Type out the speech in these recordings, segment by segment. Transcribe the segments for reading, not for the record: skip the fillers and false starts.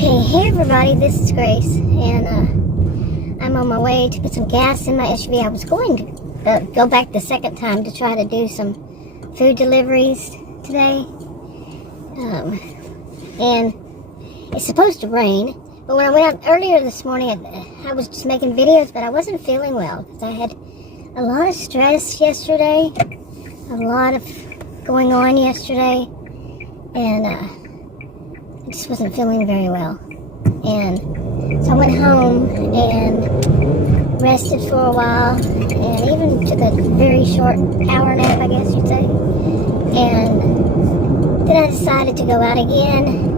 Okay, hey everybody, this is Grace, and I'm on my way to put some gas in my SUV. I was going to go back the second time to try to do some food deliveries today, and it's supposed to rain, but when I went out earlier this morning, I was just making videos, but I wasn't feeling well, because I had a lot of stress yesterday, a lot of going on yesterday, and I just wasn't feeling very well. And so I went home and rested for a while, and even took a very short power nap, I guess you'd say. And then I decided to go out again.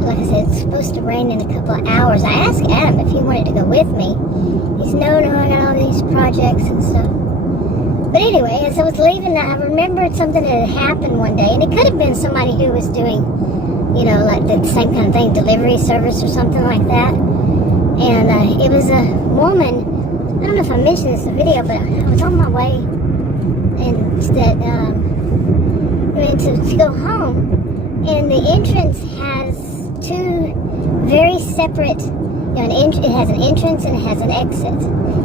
Like I said, it's supposed to rain in a couple of hours. I asked Adam if he wanted to go with me. He said, no, I got all these projects and stuff. But anyway, as I was leaving, I remembered something that had happened one day, and it could have been somebody who was doing, you know, like the same kind of thing, delivery service or something like that. And it was a woman, I don't know if I mentioned this in the video, but I was on my way and to go home, and the entrance has two very separate, it has an entrance and it has an exit,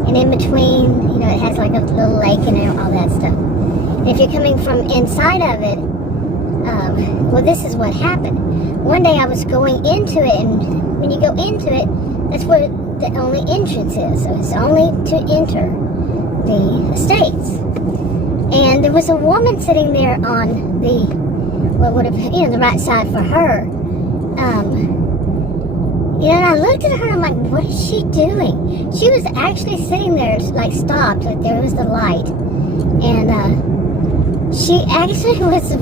and in between, it has like a little lake and all that stuff. And if you're coming from inside of it, well, this is what happened. One day I was going into it, and when you go into it, that's where the only entrance is. So it's only to enter the estates. And there was a woman sitting there on the, what would have, the right side for her. And I looked at her, and I'm like, what is she doing? She was actually sitting there, like stopped, like there was the light. And she actually was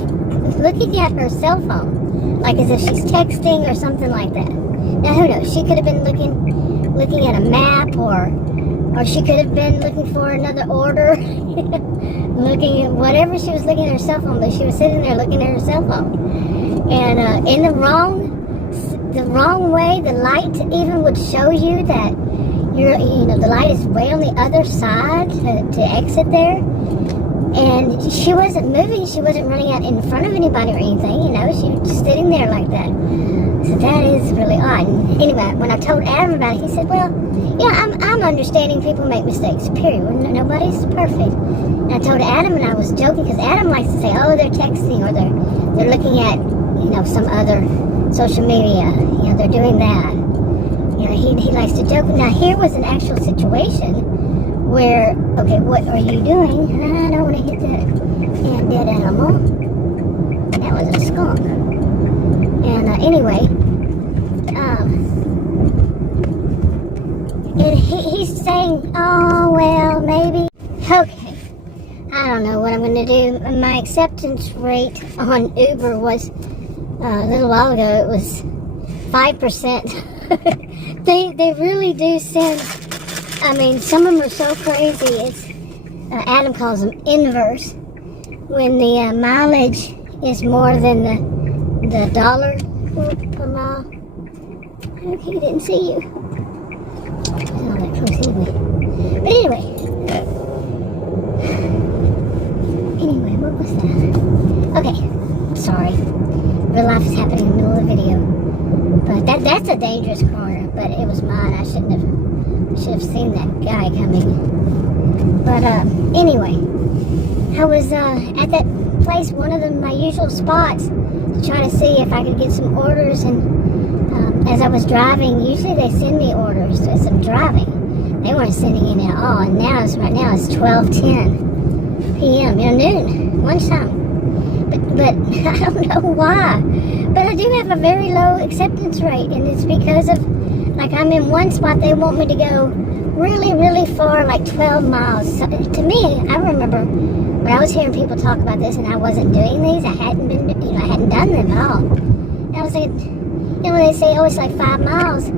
looking at her cell phone, like as if she's texting or something like that. Now who knows? She could have been looking at a map, or she could have been looking for another order, looking at whatever she was looking at her cell phone. But she was sitting there looking at her cell phone, and in the wrong way, the light even would show you that the light is way on the other side to exit there. And she wasn't moving, she wasn't running out in front of anybody or anything, she was just sitting there like that. So that is really odd. And anyway, when I told Adam about it, he said, well, I'm understanding people make mistakes, period. Nobody's perfect. And I told Adam, and I was joking, because Adam likes to say, oh, they're texting, or they're looking at, some other social media, they're doing that. He likes to joke. Now, here was an actual situation where, okay, what are you doing? I don't want to hit that dead animal. That was a skunk. And anyway, and he's saying, oh, well, maybe. Okay, I don't know what I'm going to do. My acceptance rate on Uber was, a little while ago, it was 5%. They really do send, some of them are so crazy. It's Adam calls them inverse. When the mileage is more than the dollar per mile. Okay, didn't see you. Not that close anyway. But anyway, what was that? Okay, sorry. Real life is happening in the middle of the video. But that's a dangerous corner. But it was mine. I should have seen that guy coming. But anyway, I was at that place, one of my usual spots, to try to see if I could get some orders. And as I was driving, usually they send me orders as I'm driving. They weren't sending any at all. And right now it's 12:10 p.m. Noon, lunchtime. But I don't know why. But I do have a very low acceptance rate, and it's because of, like, I'm in one spot, they want me to go really, really far, like 12 miles. So, to me, I remember when I was hearing people talk about this, and I wasn't doing these, I hadn't done them at all. And I was like, when they say, oh, it's like 5 miles,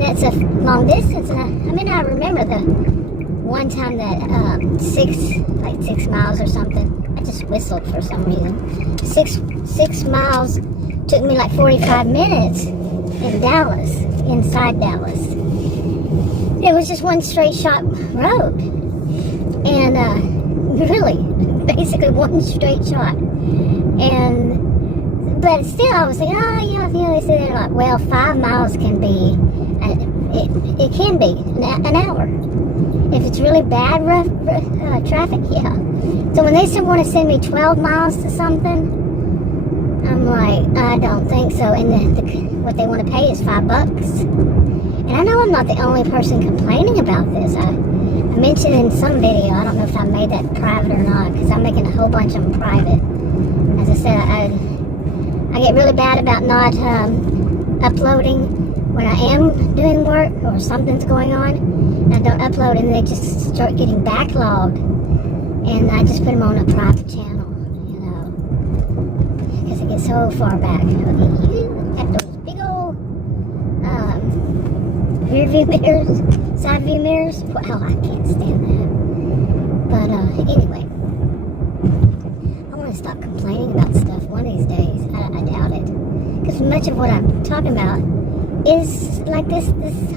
that's a long distance. And I remember the one time that 6 miles or something. I just whistled for some reason. 6 miles took me like 45 minutes in Dallas, inside Dallas. It was just one straight shot road. And really, basically one straight shot. And but still, I was thinking, oh, yeah, they say they're like, well, 5 miles can be, it can be an hour. If it's really bad, rough traffic, yeah. So when they want to send me 12 miles to something, I'm like, I don't think so. And what they want to pay is $5. And I know I'm not the only person complaining about this. I mentioned in some video, I don't know if I made that private or not, because I'm making a whole bunch of them private. As I said, I get really bad about not uploading when I am doing work or something's going on. I don't upload and they just start getting backlogged. And I just put them on a private channel, you know, because it gets so far back. Okay, you have those big old rear view mirrors, side view mirrors. Wow, I can't stand that. But anyway, I want to stop complaining about stuff one of these days. I doubt it, because much of what I'm talking about is like this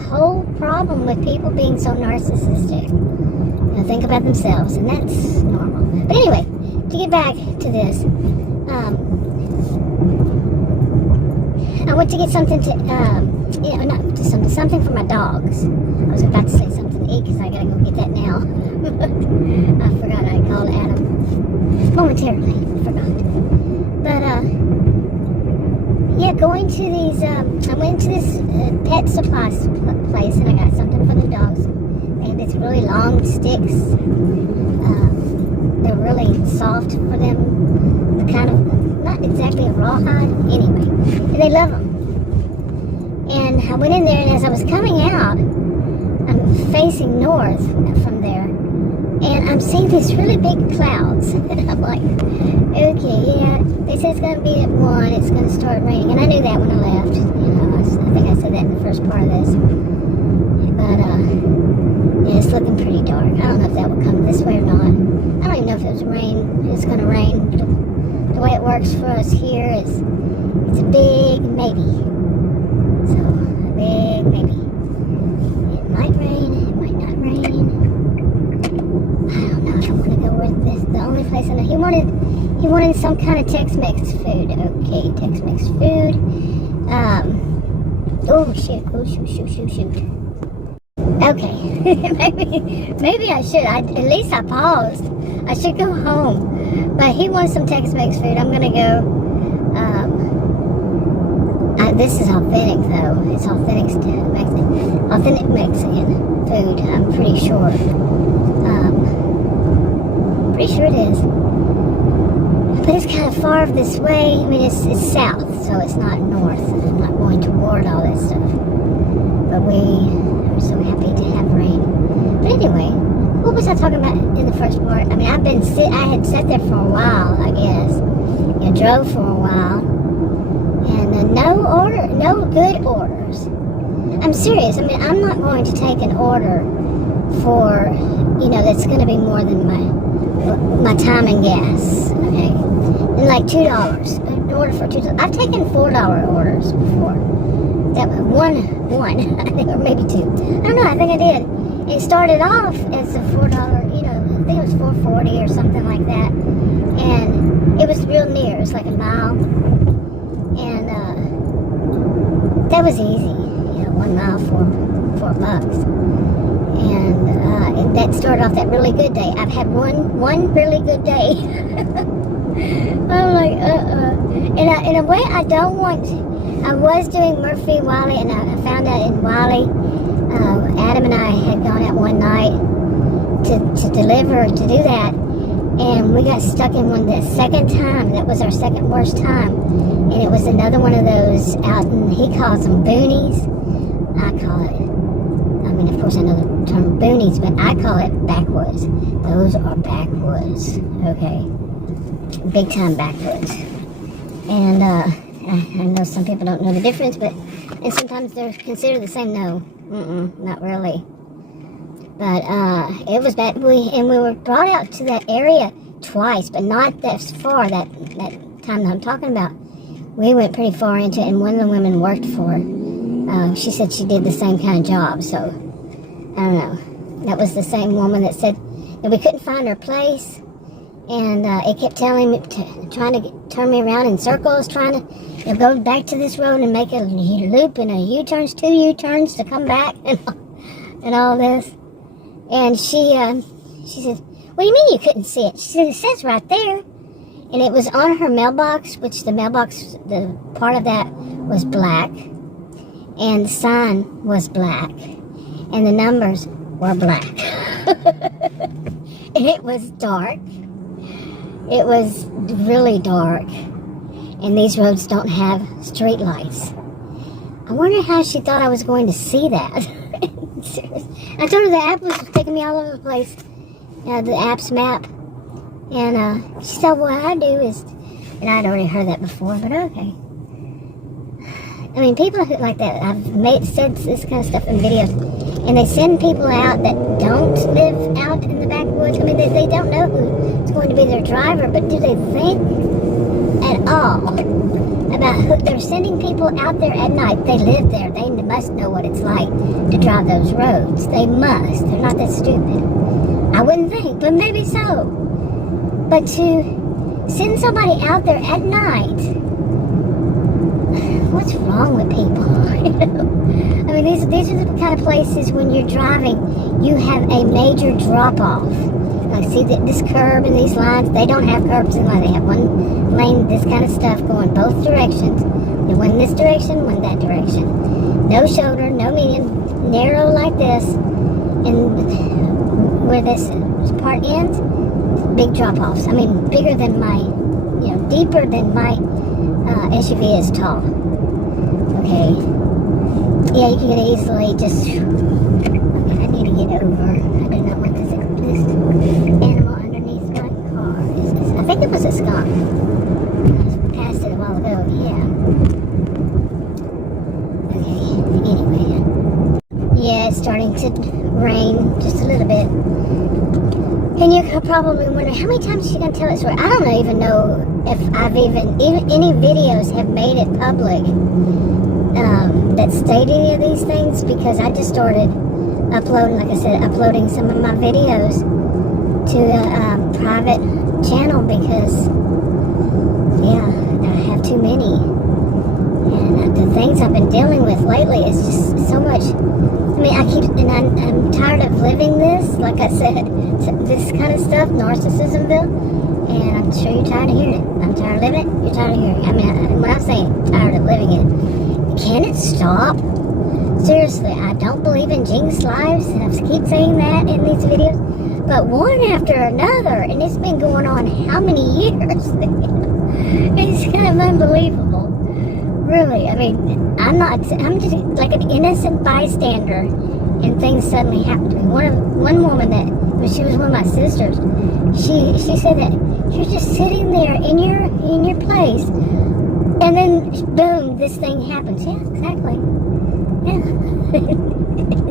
whole problem with people being so narcissistic. You know, think about themselves, and that's normal. But anyway, to get back to this, I went to get something to, not to something for my dogs. I was about to say something to eat because I gotta go get that now. I forgot I called Adam momentarily. I forgot. But yeah, going to these. I went to this pet supply place and I got something for the dogs. They had these really long sticks. They're really soft for them. The kind of, not exactly a rawhide, anyway. And they love them. And I went in there, and as I was coming out, I'm facing north from there, and I'm seeing these really big clouds. And I'm like, okay, yeah, they said it's going to be at 1, it's going to start raining. And I knew that when I left. You know, I think I said that in the first part of this. But, yeah, it's looking pretty dark. I don't know if that will come this way or not. I don't even know if it's going to rain. The way it works for us here is it's a big maybe. So, a big maybe. It might rain, it might not rain. I don't know, I don't want to go with this. The only place I know, he wanted some kind of Tex-Mex food. Okay, Tex-Mex food. Oh shoot. Okay, maybe I should. At least I paused. I should go home. But he wants some Tex-Mex food. I'm gonna go. This is authentic though. It's authentic Mexican food. I'm pretty sure. Pretty sure it is. But it's kind of far this way. I mean, it's south, so it's not north. I'm not going toward all this stuff. But we're so happy to have rain. But anyway, what was I talking about in the first part? I mean, I had sat there for a while, I guess. You know, drove for a while. And no good orders. I'm serious. I mean, I'm not going to take an order for, you know, that's going to be more than my time and gas. Okay, and like $2. An order for $2. I've taken $4 orders before. That one, I think, or maybe 2. I don't know. I think I did. It started off as a $4. You know, I think it was $4.40 or something like that, and it was real near. It was like a mile. And that was easy, you know, 1 mile for $4. And that started off that really good day. I've had one really good day. I'm like, And in a way, I don't want to. I was doing Murphy, Wiley, and I found out in Wiley, Adam and I had gone out one night to deliver, to do that. And we got stuck in one the second time. That was our second worst time. And it was another one of those out, and he calls them boonies. I call it, I mean, of course I know the term boonies, but I call it backwoods. Those are backwoods, okay? Big time backwoods. And I know some people don't know the difference, and sometimes they're considered the same. No, not really. But it was bad. We were brought out to that area twice, but not that far. That time that I'm talking about, we went pretty far into it, and one of the women worked for. She said she did the same kind of job. So I don't know. That was the same woman that said that we couldn't find her place, And it kept telling me, trying to turn me around in circles, trying to go back to this road and make a loop and a U-turns, 2 U-turns to come back and all this. And she said, "What do you mean you couldn't see it?" She said, "It says right there." And it was on her mailbox, which the mailbox, the part of that was black. And the sign was black. And the numbers were black. And it was dark. It was really dark. And these roads don't have street lights. I wonder how she thought I was going to see that. I told her the app was taking me all over the place. The app's map. And she said, what I do is, and I'd already heard that before, but okay. I mean, people who like that, I've said this kind of stuff in videos, and they send people out that don't live out in the backwoods. I mean, they don't know who's going to be their driver, but do they think at all about who they're sending people out there at night? They live there. They must know what it's like to drive those roads. They must. They're not that stupid. I wouldn't think, but maybe so. But to send somebody out there at night, what's wrong with people? I mean, these are the kind of places when you're driving, you have a major drop-off. Like, see this curb and these lines, they don't have curbs in line. They have one lane, this kind of stuff going both directions. And one this direction, one that direction. No shoulder, no median, narrow like this. And where this part ends, big drop-offs. I mean, bigger than my, deeper than my SUV is tall. Okay. Yeah, you can easily just, okay, I need to get over. I do not want this animal underneath my car. I think it was a skunk. I passed it a while ago, yeah. Okay, anyway. Yeah, it's starting to rain just a little bit. And you're probably wondering, how many times is she going to tell that story? I don't even know if I've even any videos have made it public that state any of these things, because I just started uploading, like I said, uploading some of my videos to a private channel because, yeah, I have too many. And the things I've been dealing with lately is just so much. I mean, I'm tired of living this, like I said, this kind of stuff, narcissismville, and I'm sure you're tired of hearing it. I'm tired of living it, you're tired of hearing it. I mean, when I'm saying tired of living it, can it stop? Seriously, I don't believe in jinx lives, and I keep saying that in these videos, but one after another, and it's been going on how many years? It's kind of unbelievable. Really, I mean, I'm just like an innocent bystander, and things suddenly happen to me. One woman that, when she was one of my sisters, she said that you're just sitting there in your place, and then boom, this thing happens. Yeah, exactly. Yeah,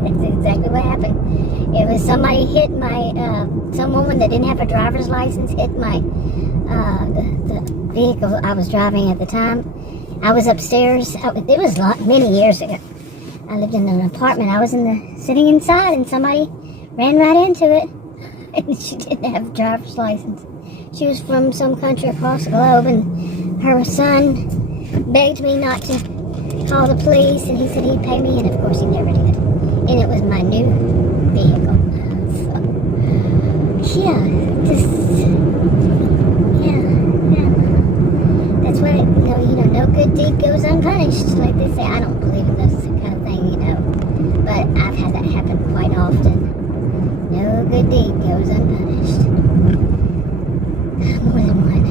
that's exactly what happened. It was somebody hit my some woman that didn't have a driver's license hit my the vehicle I was driving at the time. I was upstairs. It was many years ago. I lived in an apartment. I was sitting inside, and somebody ran right into it. And she didn't have a driver's license. She was from some country across the globe, and her son begged me not to call the police, and he said he'd pay me, and of course he never did. And it was my new vehicle. So, yeah, that's why, no good deed goes unpunished, like they say. I don't believe in this kind of thing, but I've had that happen quite often. No good deed goes unpunished. More than one.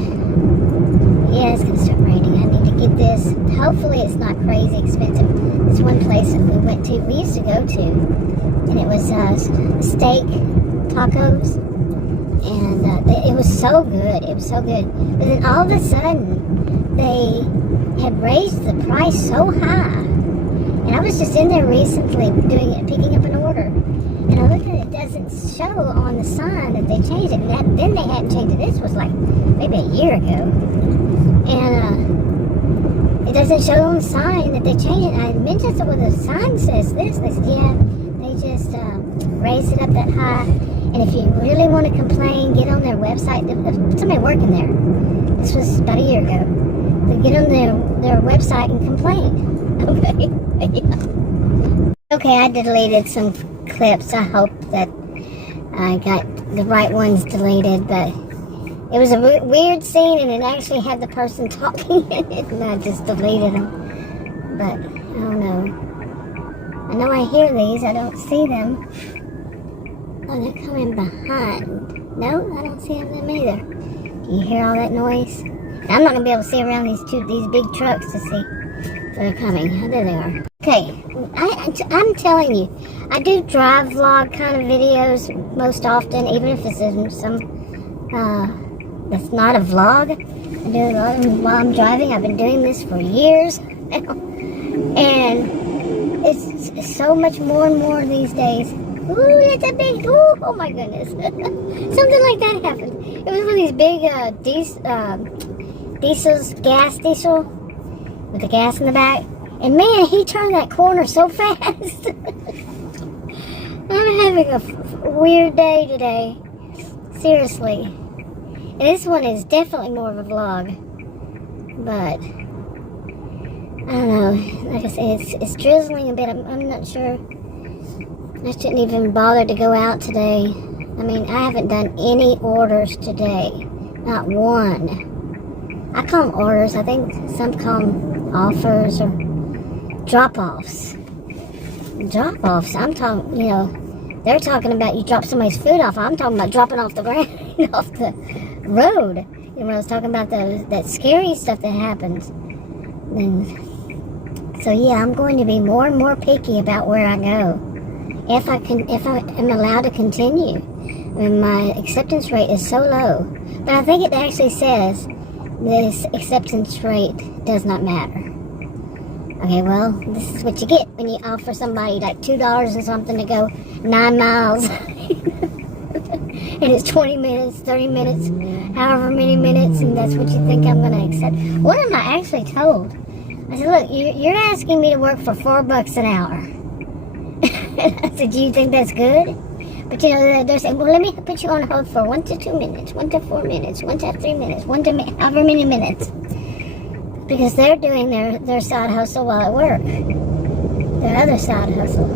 Yeah, it's gonna start raining. I need to get this. Hopefully it's not crazy expensive. This one place that we used to go to, and it was steak tacos, and it was so good. It was so good. But then all of a sudden, they had raised the price so high. And I was just in there recently picking up an order. And I looked at it, it doesn't show on the sign that they changed it. And then they hadn't changed it. This was like maybe a year ago. And it doesn't show on the sign that they changed it. And I mentioned, well, the sign says this. They said, yeah, they just raised it up that high. And if you really want to complain, get on their website. There's somebody working there. This was about a year ago. They get on their website and complain. Okay. Yeah. Okay, I deleted some clips. I hope that I got the right ones deleted, but it was a weird scene, and it actually had the person talking in it, and I just deleted them. But I don't know. I know I hear these. I don't see them. Oh, they're coming behind. No, I don't see them either. Do you hear all that noise? I'm not gonna be able to see around these big trucks to see if they're coming. Oh, there they are. Okay, I'm telling you, I do drive vlog kind of videos most often, even if it's in some that's not a vlog. I do a lot of them while I'm driving. I've been doing this for years now, and it's so much more and more these days. Ooh, that's a big, ooh, oh my goodness. Something like that happened. It was one of these big gas diesel, with the gas in the back. And man, he turned that corner so fast. I'm having a weird day today. Seriously. And this one is definitely more of a vlog. But, I don't know. Like I said, it's drizzling a bit. I'm not sure. I shouldn't even bother to go out today. I mean, I haven't done any orders today. Not one. I call them orders. I think some call them offers or drop-offs. Drop-offs. I'm talking, you know, they're talking about you drop somebody's food off. I'm talking about dropping off the ground, off the road. You know, I was talking about that scary stuff that happens. And so yeah, I'm going to be more and more picky about where I go. If I am allowed to continue. I mean, my acceptance rate is so low. But I think it actually says this acceptance rate does not matter. Okay, well, this is what you get when you offer somebody like $2 and something to go 9 miles. And it's 20 minutes, 30 minutes, however many minutes, and that's what you think I'm going to accept. What am I actually told? I said, look, you're asking me to work for $4 an hour. I said, do you think that's good? But you know, they're saying, well, let me put you on hold for 1 to 2 minutes, 1 to 4 minutes, 1 to 3 minutes, 1 to however many minutes. Because they're doing their side hustle while at work. Their other side hustle.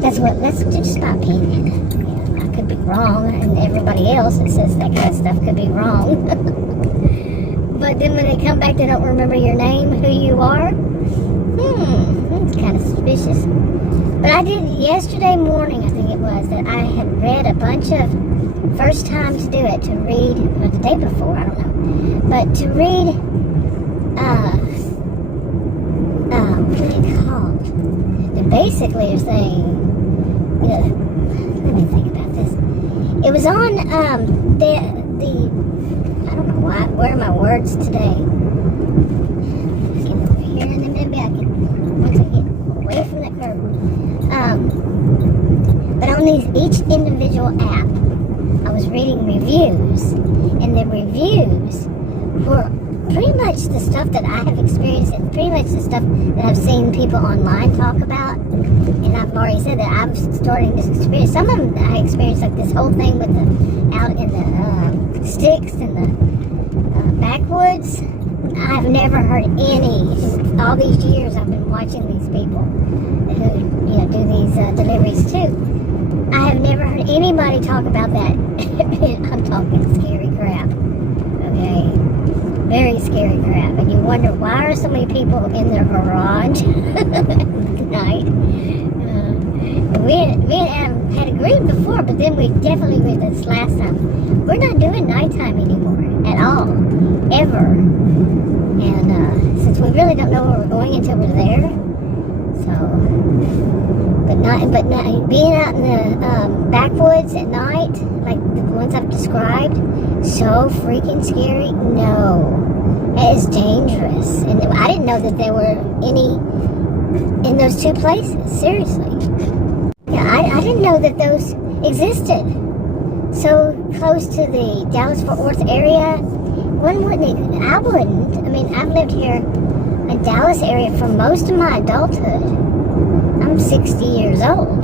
That's just my opinion. You know, I could be wrong, and everybody else that says that kind of stuff could be wrong. But then when they come back, they don't remember your name, who you are. That's kind of suspicious. But I did yesterday morning, I think it was, that I had read a bunch of first time to do it, to read, or the day before, I don't know. But to read, what are they called? They basically are saying, you know, let me think about this. It was on, the I don't know where are my words today? Get over here, and then maybe I can, once I get away from the curb. But on each individual app, I was reading reviews, and the reviews were pretty much the stuff that I have experienced, and pretty much the stuff that I've seen people online talk about. And I've already said that I'm starting to experience. Some of them I experienced, like this whole thing with the out in the sticks and the backwoods. I've never heard any. All these years I've been watching these people who, you know, do these deliveries too. I have never heard anybody talk about that. I'm talking scary crap. Okay, very scary crap. And you wonder, why are so many people in their garage at night? We had agreed before, but then we definitely agreed this last time. We're not doing nighttime anymore at all, ever. And since we really don't know where we're going until we're there, so, but being out in the backwoods at night, like the ones I've described, so freaking scary. No, it is dangerous, and I didn't know that there were any in those two places. Seriously, yeah, I didn't know that those existed. So close to the Dallas-Fort Worth area. I wouldn't. I mean, I've lived here in Dallas area for most of my adulthood. I'm 60 years old.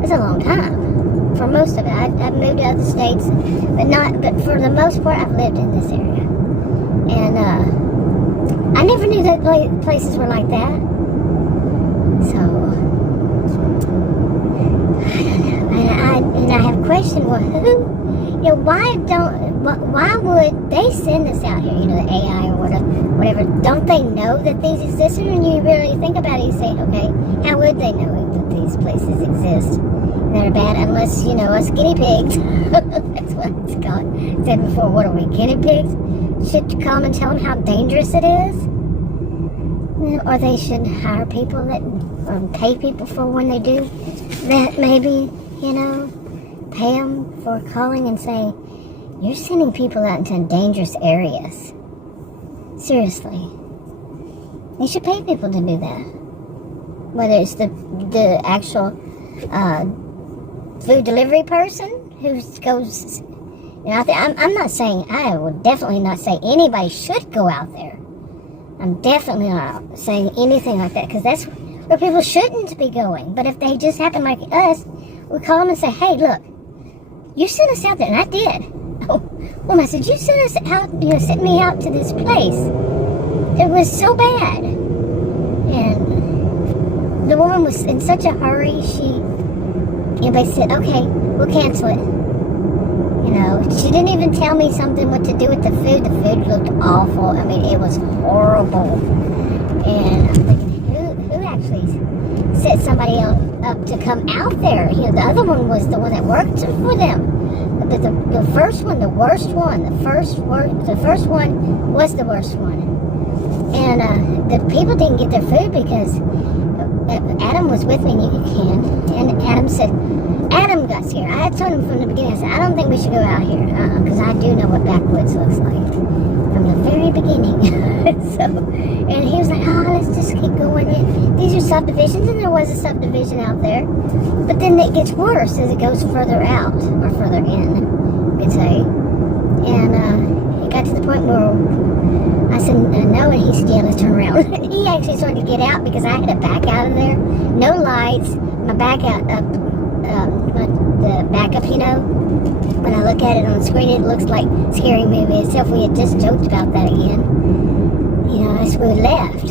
That's a long time for most of it. I've moved to other states, but for the most part, I've lived in this area. And I never knew that places were like that. So, I don't know. And I have questioned, well, why would they send us out here, the AI or whatever? Don't they know that these exist? And when you really think about it, you say, okay, how would they know that these places exist? They're bad unless, us guinea pigs. That's what it's called. I said before, what are we, guinea pigs? Should you come and tell them how dangerous it is? Or they should hire people or pay people for when they do that, maybe, pay them for calling and say, you're sending people out into dangerous areas. Seriously. They should pay people to do that. Whether it's the actual food delivery person who goes... I'm not saying, I would definitely not say anybody should go out there. I'm definitely not saying anything like that, because that's where people shouldn't be going. But if they just happen like us, we call them and say, hey, look, you sent us out there, and I did. Oh, I said, you sent us out, sent me out to this place. It was so bad. And the woman was in such a hurry, everybody said, okay, we'll cancel it. She didn't even tell me what to do with the food. The food looked awful. I mean, it was horrible. And I'm thinking, who actually set somebody else up to come out there? The other one was the one that worked for them. But the first one, the worst one. The first one was the worst one. And the people didn't get their food because Adam was with me, and Adam got scared. I had told him from the beginning, I said, I don't think we should go out here, because I do know what backwoods looks like from the very beginning. And he was like, let's just keep going. These are subdivisions, and there was a subdivision out there. But then it gets worse as it goes further out, or further in, you could say. And it got to the point where I said, no, and he said, yeah, let's turn around. He actually started to get out because I had to back out of there. No lights. My back out, the backup, when I look at it on the screen, it looks like a scary movie itself. We had just joked about that again. As we left.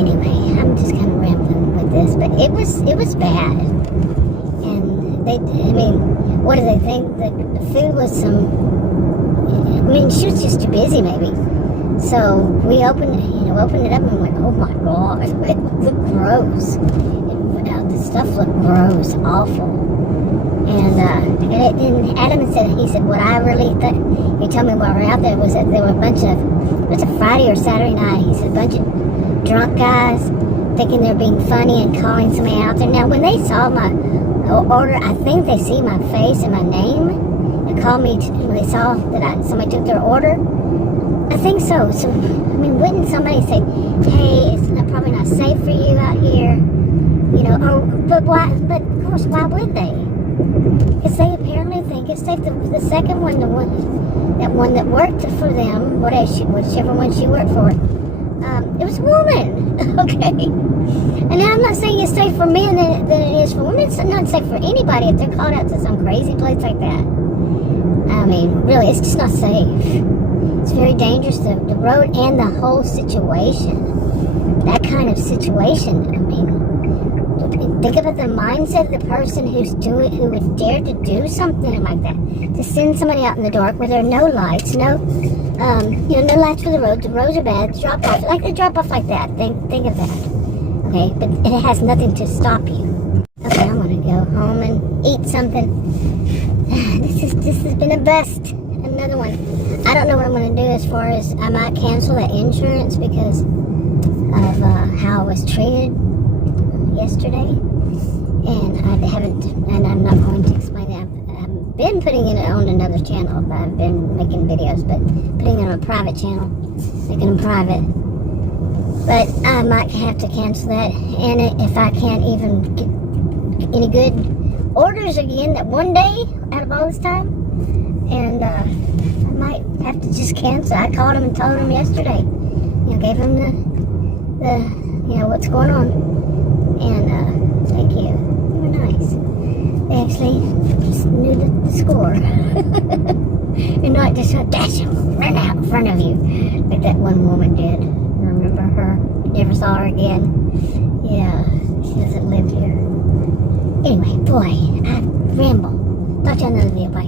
Anyway, I'm just kind of rambling with this, but it was bad. And what do they think? The food was she was just too busy, maybe. So we opened it up and went, oh my God, it looked gross. The stuff looked gross, awful. And Adam said, what I really thought, he told me while we were out there, was that there were a bunch of Friday or Saturday night, he said, a bunch of drunk guys thinking they're being funny and calling somebody out there. Now, when they saw my order, I think they see my face and my name. They called me when they saw that somebody took their order. I think so. So, wouldn't somebody say, hey, it's probably not safe for you out here? But why? But of course, why would they? Because they apparently think it's safe. The second one, that one that worked for them, whichever one she worked for, it was a woman. Okay. And I'm not saying it's safe for men than it is for women. It's not safe for anybody if they're called out to some crazy place like that. Really, it's just not safe. It's very dangerous, the road and the whole situation. That kind of situation, think about the mindset of the person who would dare to do something like that. To send somebody out in the dark where there are no lights, no lights for the road. The roads are bad. Drop off like that. Think of that. Okay, but it has nothing to stop you. Okay, I'm gonna go home and eat something. This has been a bust. Another one. I don't know what I'm going to do as far as I might cancel that insurance because of how I was treated yesterday. And I'm not going to explain that. I've been putting it on another channel. I've been making videos, but putting it on a private channel, making them private. But I might have to cancel that. And if I can't even get any good orders again that one day out of all this time, and I might have to just cancel. I called him and told him yesterday, gave him you know, what's going on. And thank you. You were nice. They actually just knew the score. And not just a dash run out in front of you like that one woman did. Remember her? Never saw her again. Yeah, she doesn't live here. Anyway, boy, I ramble. Talk to you on another video. Bye.